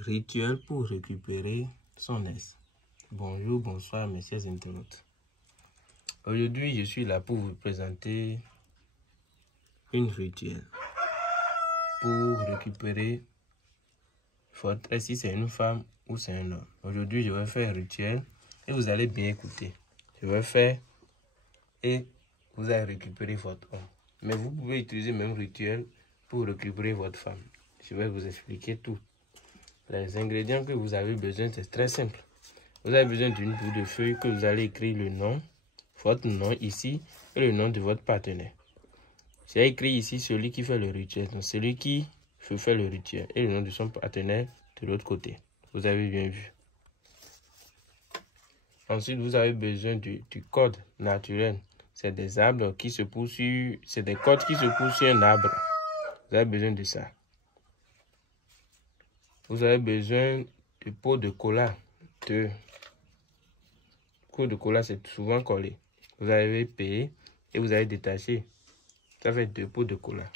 Rituel pour récupérer son aise. Bonjour, bonsoir mes chers internautes. Aujourd'hui, je suis là pour vous présenter une rituel pour récupérer votre aise, si c'est une femme ou c'est un homme. Aujourd'hui, je vais faire un rituel et vous allez bien écouter. Je vais faire et vous allez récupérer votre homme. Mais vous pouvez utiliser le même rituel pour récupérer votre femme. Je vais vous expliquer tout. Les ingrédients que vous avez besoin, c'est très simple. Vous avez besoin d'une boule de feuille que vous allez écrire le nom, votre nom ici et le nom de votre partenaire. J'ai écrit ici celui qui fait le rituel, donc celui qui fait le rituel et le nom de son partenaire de l'autre côté. Vous avez bien vu. Ensuite, vous avez besoin du code naturel. C'est des arbres qui se poussent sur... C'est des cordes qui se poussent sur un arbre. Vous avez besoin de ça. Vous avez besoin de pots de cola. Le pot de cola, c'est souvent collé. Vous avez payé et vous avez détaché. Ça fait 2 pots de cola.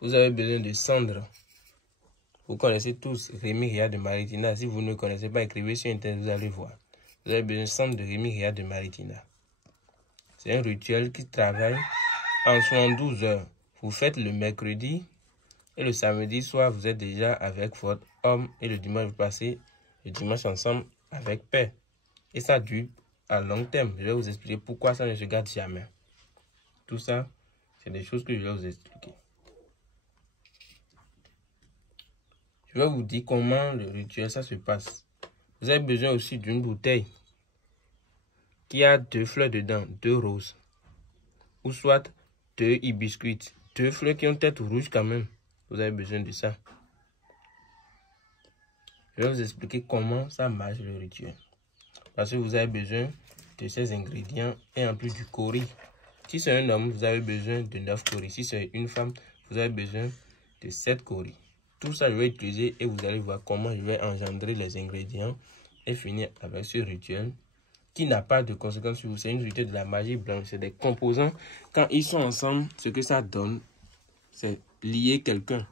Vous avez besoin de cendres. Vous connaissez tous Rémi Ria de Maritina. Si vous ne connaissez pas, écrivez sur Internet, vous allez voir. Vous avez besoin de cendres de Rémi Ria de Maritina. C'est un rituel qui travaille en 72 heures. Vous faites le mercredi et le samedi soir, vous êtes déjà avec votre homme et le dimanche, vous passez le dimanche ensemble avec paix. Et ça dure à long terme. Je vais vous expliquer pourquoi ça ne se gâte jamais. Tout ça, c'est des choses que je vais vous expliquer. Je vais vous dire comment le rituel, ça se passe. Vous avez besoin aussi d'une bouteille qui a 2 fleurs dedans, 2 roses. Ou soit 2 hibiscus, 2 fleurs qui ont tête rouge quand même. Vous avez besoin de ça. Je vais vous expliquer comment ça marche le rituel. Parce que vous avez besoin de ces ingrédients et en plus du cori. Si c'est un homme, vous avez besoin de 9 cori. Si c'est une femme, vous avez besoin de 7 cori. Tout ça, je vais utiliser et vous allez voir comment je vais engendrer les ingrédients et finir avec ce rituel qui n'a pas de conséquences sur vous. C'est une rituel de la magie blanche. C'est des composants. Quand ils sont ensemble, ce que ça donne, c'est lier quelqu'un.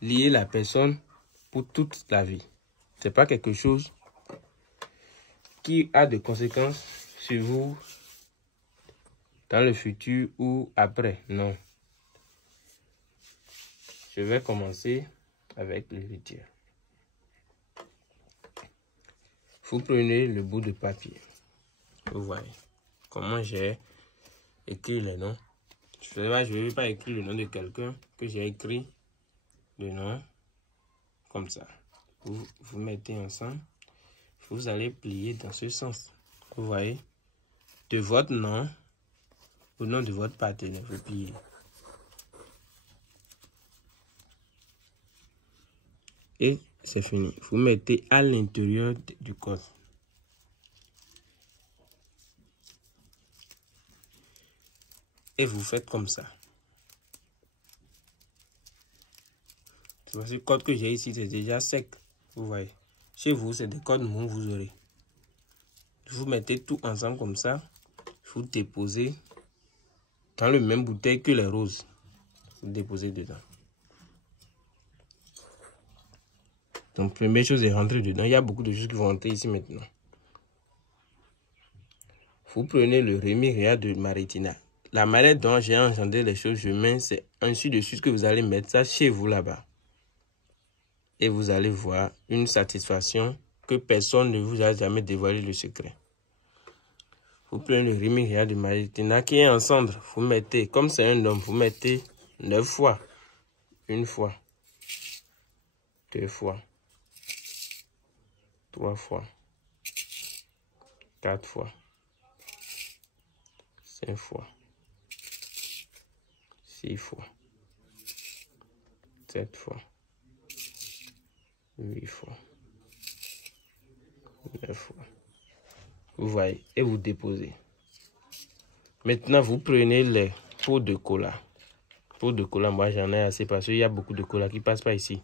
Lier la personne pour toute la vie. C'est pas quelque chose qui a des conséquences sur vous dans le futur ou après. Non. Je vais commencer avec le rituel. Vous prenez le bout de papier. Vous voyez comment j'ai écrit le nom. Je ne vais pas écrire le nom de quelqu'un que j'ai écrit le nom comme ça. Vous mettez ensemble. Vous allez plier dans ce sens. Vous voyez, de votre nom au nom de votre partenaire, vous pliez. Et c'est fini. Vous mettez à l'intérieur du code. Et vous faites comme ça. Ce code que j'ai ici, c'est déjà sec. Vous voyez. Chez vous, c'est des codes mous, vous aurez. Vous mettez tout ensemble comme ça. Vous déposez dans le même bouteille que les roses. Vous déposez dedans. Donc, première chose est rentrer dedans. Il y a beaucoup de choses qui vont rentrer ici maintenant. Vous prenez le Rémi Ria de Maritina. La manière dont j'ai engendré les choses, je mets, c'est ainsi de suite que vous allez mettre ça chez vous là-bas. Et vous allez voir une satisfaction que personne ne vous a jamais dévoilé le secret. Vous prenez le Rémi Ria de Maritina qui est en cendre. Vous mettez, comme c'est un homme, vous mettez 9 fois. 1 fois. 2 fois. 3 fois. 4 fois. 5 fois. 6 fois. 7 fois. 8 fois. 9 fois. Vous voyez. Et vous déposez. Maintenant, vous prenez les pots de cola. Pots de cola, moi j'en ai assez parce qu'il y a beaucoup de cola qui ne passent pas ici.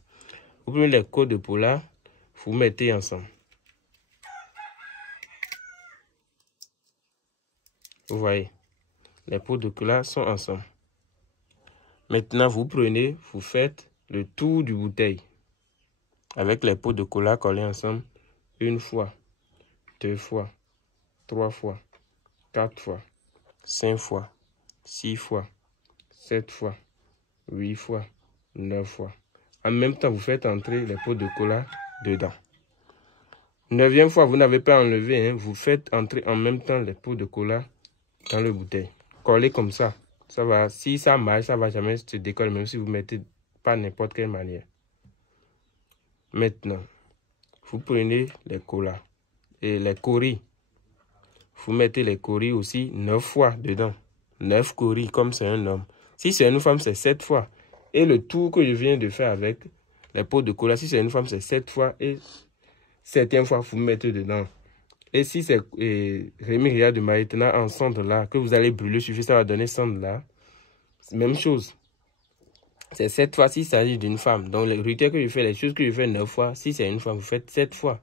Vous prenez les pots de cola, vous mettez ensemble. Vous voyez. Les pots de cola sont ensemble. Maintenant, vous prenez, vous faites le tour du bouteille avec les pots de cola collés ensemble 1 fois, 2 fois, 3 fois, 4 fois, 5 fois, 6 fois, 7 fois, 8 fois, 9 fois. En même temps, vous faites entrer les pots de cola dedans. 9e fois, vous n'avez pas enlevé, hein, vous faites entrer en même temps les pots de cola dans le bouteille. Collez comme ça. Ça va, si ça marche, ça ne va jamais se décoller, même si vous mettez pas n'importe quelle manière. Maintenant, vous prenez les colas et les coris. Vous mettez les coris aussi 9 fois dedans. 9 coris comme c'est un homme. Si c'est une femme, c'est 7 fois. Et le tour que je viens de faire avec les pots de cola, si c'est une femme, c'est 7 fois. Et 7e fois, vous mettez dedans. Et si c'est Rémi Ria de Maïtena en cendre là, que vous allez brûler, suffit, ça va donner cendre là. Même chose. C'est 7 fois s'il s'agit d'une femme. Donc, les rituels que je fais, les choses que je fais 9 fois, si c'est une femme, vous faites 7 fois.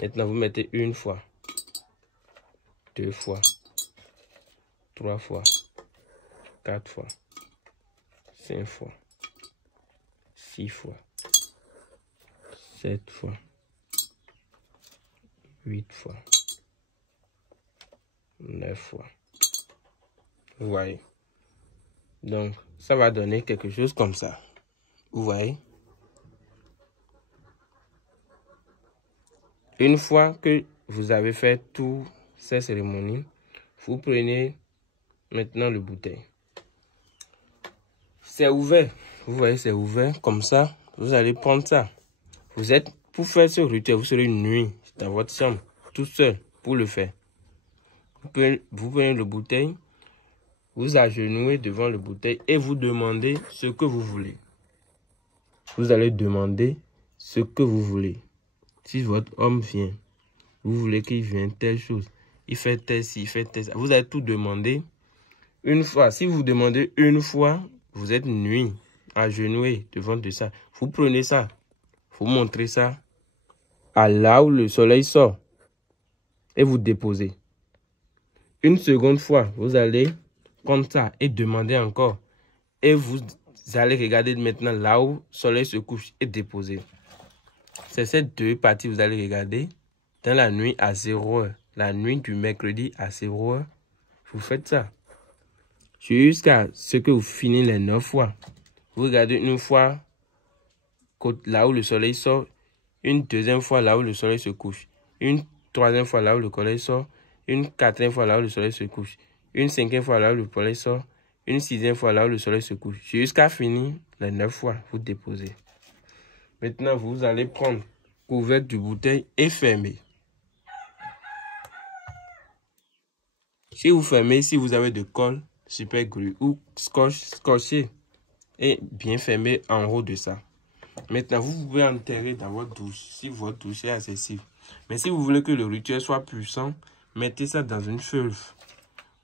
Maintenant, vous mettez 1 fois, 2 fois, 3 fois, 4 fois, 5 fois, 6 fois, 7 fois, 8 fois, 9 fois. Vous voyez? Donc, ça va donner quelque chose comme ça. Vous voyez? Une fois que vous avez fait toutes ces cérémonies, vous prenez maintenant le bouteille. C'est ouvert. Vous voyez, c'est ouvert. Comme ça, vous allez prendre ça. Vous êtes, pour faire ce rituel, vous serez une nuit dans votre chambre, tout seul, pour le faire. Vous prenez le bouteille, vous agenouillez devant le bouteille et vous demandez ce que vous voulez. Vous allez demander ce que vous voulez. Si votre homme vient, vous voulez qu'il vienne telle chose, il fait tel ci, il fait tel ça. Vous allez tout demander une fois. Si vous demandez une fois, vous êtes nuit, agenouillé devant de ça. Vous prenez ça, vous montrez ça à là où le soleil sort et vous déposez. Une seconde fois, vous allez prendre ça et demander encore. Et vous allez regarder maintenant là où le soleil se couche et déposer. C'est ces deux parties que vous allez regarder dans la nuit à 0h. La nuit du mercredi à 0h. Vous faites ça. Jusqu'à ce que vous finissez les 9 fois. Vous regardez une fois là où le soleil sort. Une deuxième fois là où le soleil se couche. Une troisième fois là où le soleil sort. Une quatrième fois là où le soleil se couche. Une cinquième fois là où le soleil sort. Une sixième fois là où le soleil se couche. Jusqu'à finir les 9 fois. Vous déposez. Maintenant, vous allez prendre couvercle du bouteille et fermer. Si vous fermez, si vous avez de colle super glue ou scotché et bien fermé en haut de ça. Maintenant, vous pouvez enterrer dans votre douche si votre douche est accessible. Mais si vous voulez que le rituel soit puissant, mettez ça dans une feuille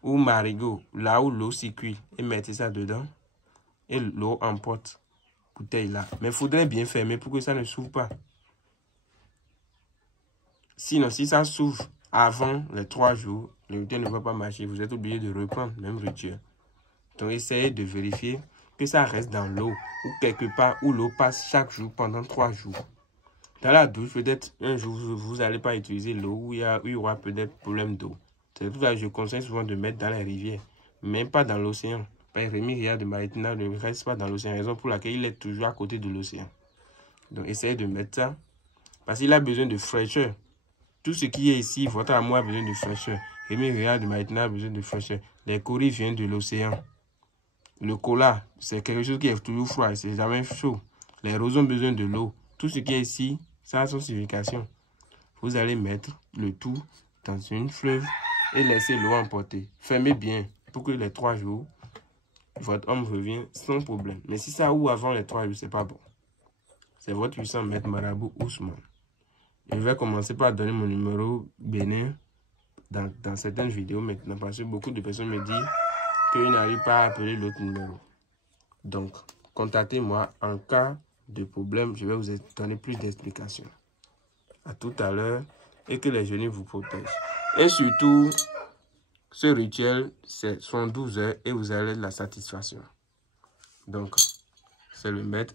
ou marigot, là où l'eau circule, et mettez ça dedans. Et l'eau emporte bouteille là. Mais il faudrait bien fermer pour que ça ne s'ouvre pas. Sinon, si ça s'ouvre avant les 3 jours, le rituel ne va pas marcher. Vous êtes obligé de reprendre le même rituel. Donc, essayez de vérifier que ça reste dans l'eau ou quelque part où l'eau passe chaque jour pendant 3 jours. Dans la douche, peut-être un jour, vous n'allez pas utiliser l'eau où il y aura peut-être problème d'eau. C'est pour ça que je conseille souvent de mettre dans les rivières, même pas dans l'océan. Rémi Ria de Maïtena ne reste pas dans l'océan, raison pour laquelle il est toujours à côté de l'océan. Donc, essayez de mettre ça parce qu'il a besoin de fraîcheur. Tout ce qui est ici, votre amour a besoin de fraîcheur. Rémi Ria de Maïtena a besoin de fraîcheur. Les coris viennent de l'océan. Le cola, c'est quelque chose qui est toujours froid, c'est jamais chaud. Les roses ont besoin de l'eau. Tout ce qui est ici, ça a son signification. Vous allez mettre le tout dans une fleuve et laisser l'eau emporter. Fermez bien pour que les 3 jours, votre homme revienne sans problème. Mais si ça ouvre avant les 3 jours, c'est pas bon. C'est votre puissant maître Marabout Ousmane. Je vais commencer par donner mon numéro Bénin dans certaines vidéos maintenant parce que beaucoup de personnes me disent qu'ils n'arrivent pas à appeler l'autre numéro. Donc, contactez-moi en cas de problème. Je vais vous donner plus d'explications. À tout à l'heure et que les génies vous protègent. Et surtout, ce rituel, c'est 12 heures et vous allez de la satisfaction. Donc, c'est le maître.